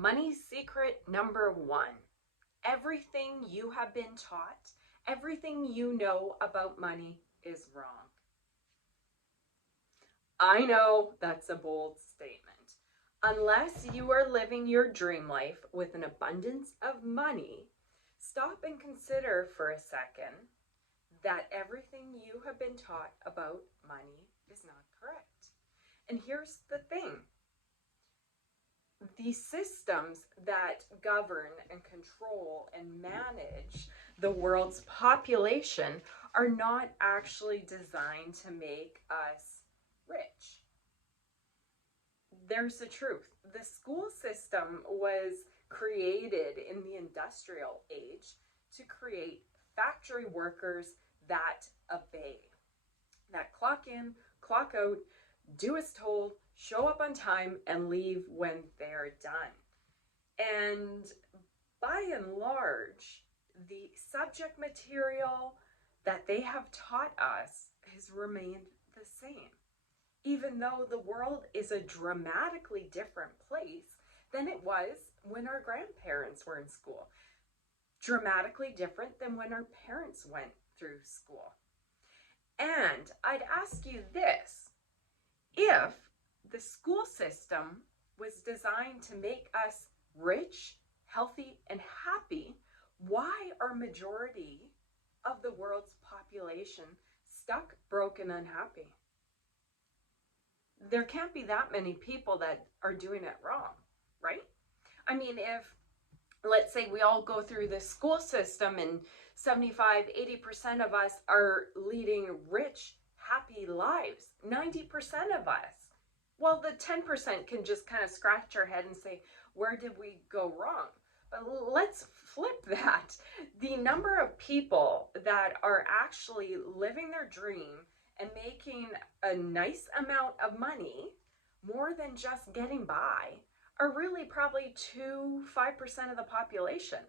Money secret number one. Everything you have been taught, everything you know about money is wrong. I know that's a bold statement. Unless you are living your dream life with an abundance of money, stop and consider for a second that everything you have been taught about money is not correct. And here's the thing. The systems that govern and control and manage the world's population are not actually designed to make us rich. There's the truth. The school system was created in the industrial age to create factory workers that obey, that clock in, clock out, do as told, show up on time, and leave when they're done. And by and large, the subject material that they have taught us has remained the same, even though the world is a dramatically different place than it was when our grandparents were in school. Dramatically different than when our parents went through school. And I'd ask you this: if the school system was designed to make us rich, healthy, and happy, why are majority of the world's population stuck, broken, unhappy? There can't be that many people that are doing it wrong, right? I mean, if let's say we all go through the school system and 75-80% of us are leading rich, happy lives, 90% of us, well, the 10% can just kind of scratch our head and say, where did we go wrong? But let's flip that. The number of people that are actually living their dream and making a nice amount of money, more than just getting by, are really probably 2-5% of the population.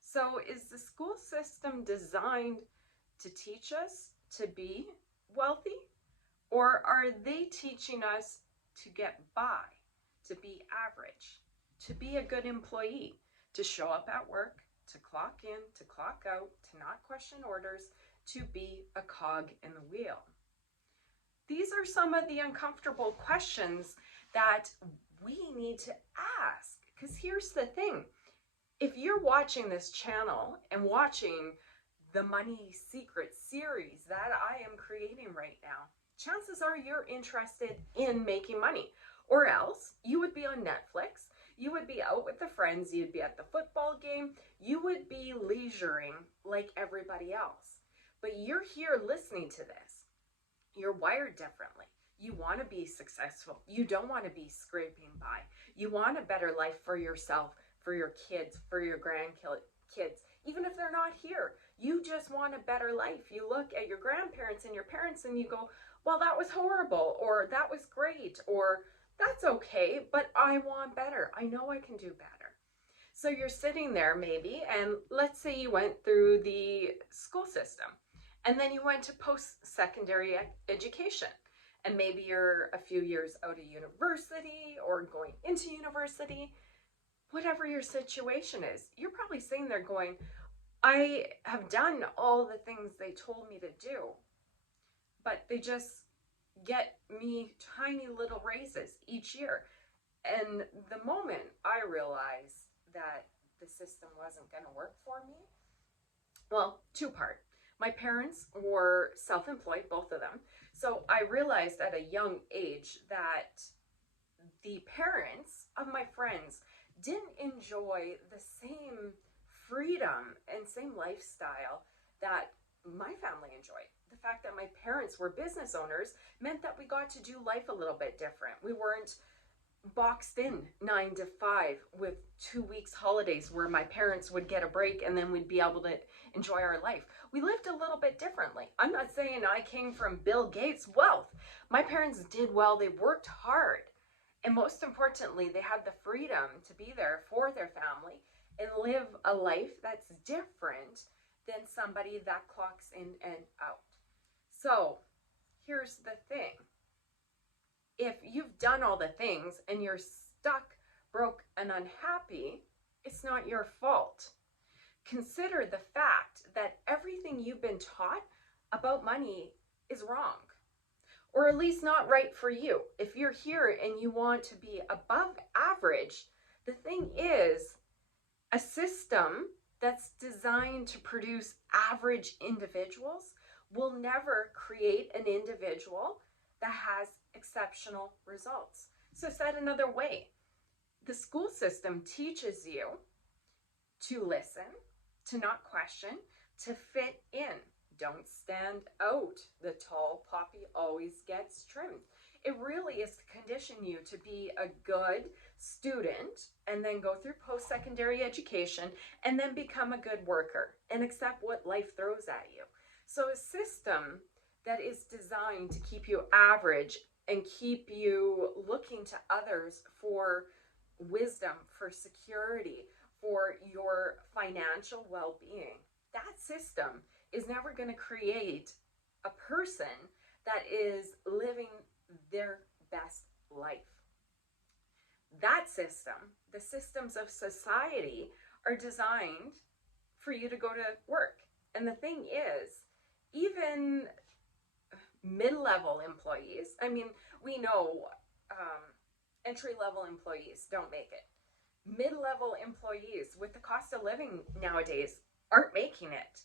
So is the school system designed to teach us to be wealthy? Or are they teaching us to get by, to be average, to be a good employee, to show up at work, to clock in, to clock out, to not question orders, to be a cog in the wheel? These are some of the uncomfortable questions that we need to ask. Because here's the thing. If you're watching this channel and watching the Money Secret series that I am creating right now, chances are you're interested in making money. Or else you would be on Netflix, you would be out with the friends, you'd be at the football game, you would be leisuring like everybody else. But you're here listening to this. You're wired differently. You want to be successful. You don't want to be scraping by. You want a better life for yourself, for your kids, for your grandkids, even if they're not here. You just want a better life. You look at your grandparents and your parents and you go, well, that was horrible, or that was great, or that's okay, but I want better. I know I can do better. So you're sitting there maybe, and let's say you went through the school system, and then you went to post-secondary education. And maybe you're a few years out of university or going into university. Whatever your situation is, you're probably sitting there going, I have done all the things they told me to do, but they just get me tiny little raises each year. And the moment I realized that the system wasn't going to work for me, well, two-part. My parents were self-employed, both of them. So I realized at a young age that the parents of my friends didn't enjoy the same freedom and same lifestyle that my family enjoyed. The fact that my parents were business owners meant that we got to do life a little bit different. We weren't boxed in 9 to 5 with 2 weeks holidays where my parents would get a break and then we'd be able to enjoy our life. We lived a little bit differently. I'm not saying I came from Bill Gates' wealth. My parents did well. They worked hard. And most importantly, they had the freedom to be there for their family and live a life that's different than somebody that clocks in and out. So here's the thing. If you've done all the things and you're stuck broke, and unhappy, it's not your fault. Consider the fact that everything you've been taught about money is wrong, or at least not right for you. If you're here and you want to be above average, the thing is, a system that's designed to produce average individuals will never create an individual that has exceptional results. So said another way, the school system teaches you to listen, to not question, to fit in. Don't stand out. The tall poppy always gets trimmed. It really is to condition you to be a good student and then go through post-secondary education and then become a good worker and accept what life throws at you. So a system that is designed to keep you average and keep you looking to others for wisdom, for security, for your financial well-being, that system is never going to create a person that is living their best life. That system, the systems of society, are designed for you to go to work. And the thing is, even mid-level employees, I mean, we know entry-level employees don't make it. Mid-level employees, with the cost of living nowadays, aren't making it.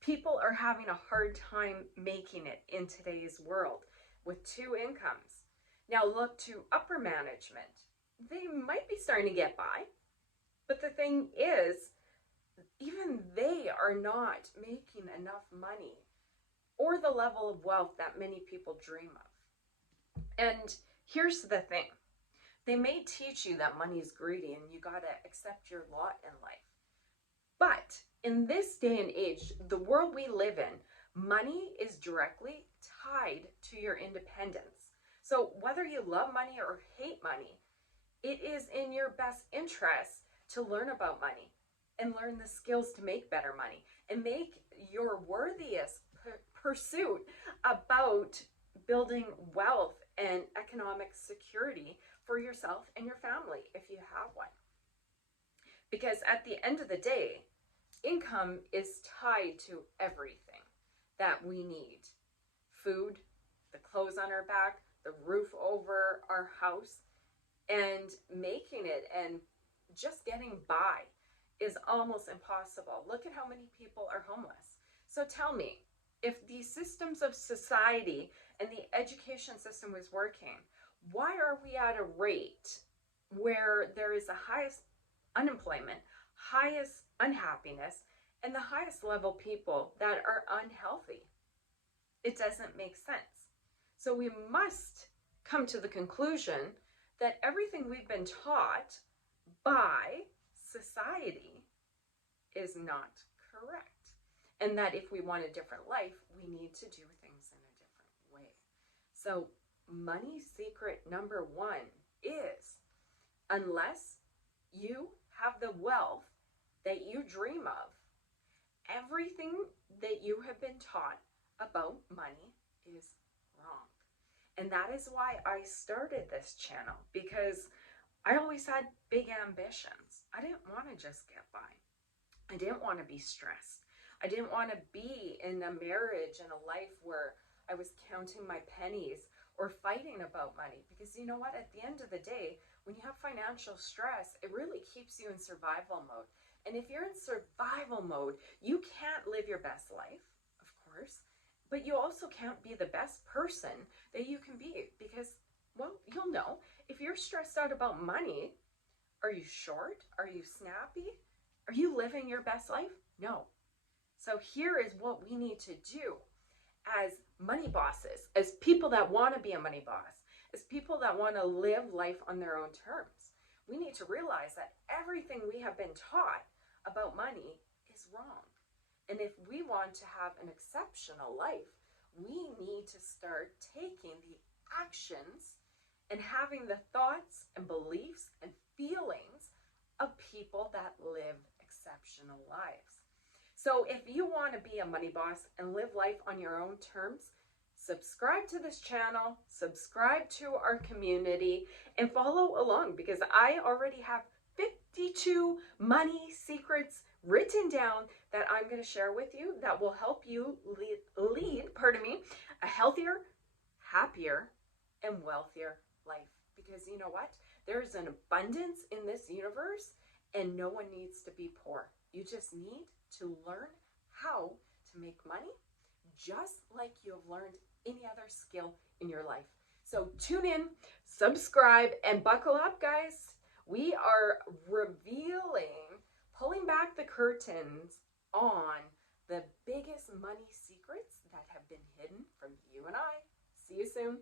People are having a hard time making it in today's world with two incomes. Now look to upper management. They might be starting to get by, but the thing is, even they are not making enough money or the level of wealth that many people dream of. And here's the thing. They may teach you that money is greedy and you gotta accept your lot in life. But in this day and age, the world we live in, money is directly tied to your independence. So whether you love money or hate money, it is in your best interest to learn about money and learn the skills to make better money and make your worthiest pursuit about building wealth and economic security for yourself and your family if you have one. Because at the end of the day, income is tied to everything that we need. Food, the clothes on our back, the roof over our house, and making it and just getting by is almost impossible. Look at how many people are homeless. So tell me, if the systems of society and the education system was working, why are we at a rate where there is the highest unemployment, highest unhappiness, and the highest level people that are unhealthy? It doesn't make sense. So we must come to the conclusion that everything we've been taught by society is not correct. And that if we want a different life, we need to do things in a different way. So money secret number one is, unless you have the wealth that you dream of, everything that you have been taught about money is wrong. And that is why I started this channel, because I always had big ambitions. I didn't want to just get by. I didn't want to be stressed. I didn't want to be in a marriage and a life where I was counting my pennies or fighting about money. Because you know what? At the end of the day, when you have financial stress, it really keeps you in survival mode. And if you're in survival mode, you can't live your best life, of course, but you also can't be the best person that you can be, because, well, you'll know, if you're stressed out about money, are you short? Are you snappy? Are you living your best life? No. So here is what we need to do as money bosses, as people that want to be a money boss, as people that want to live life on their own terms. We need to realize that everything we have been taught about money is wrong. And if we want to have an exceptional life, we need to start taking the actions and having the thoughts and beliefs and feelings of people that live exceptional lives. So if you want to be a money boss and live life on your own terms, subscribe to this channel, subscribe to our community, and follow along, because I already have 52 money secrets written down that I'm going to share with you that will help you lead, a healthier, happier, and wealthier life. Because you know what? There's an abundance in this universe, and no one needs to be poor. You just need to learn how to make money, just like you have learned any other skill in your life. So tune in, subscribe, and buckle up, guys. We are pulling back the curtains on the biggest money secrets that have been hidden from you and I. See you soon.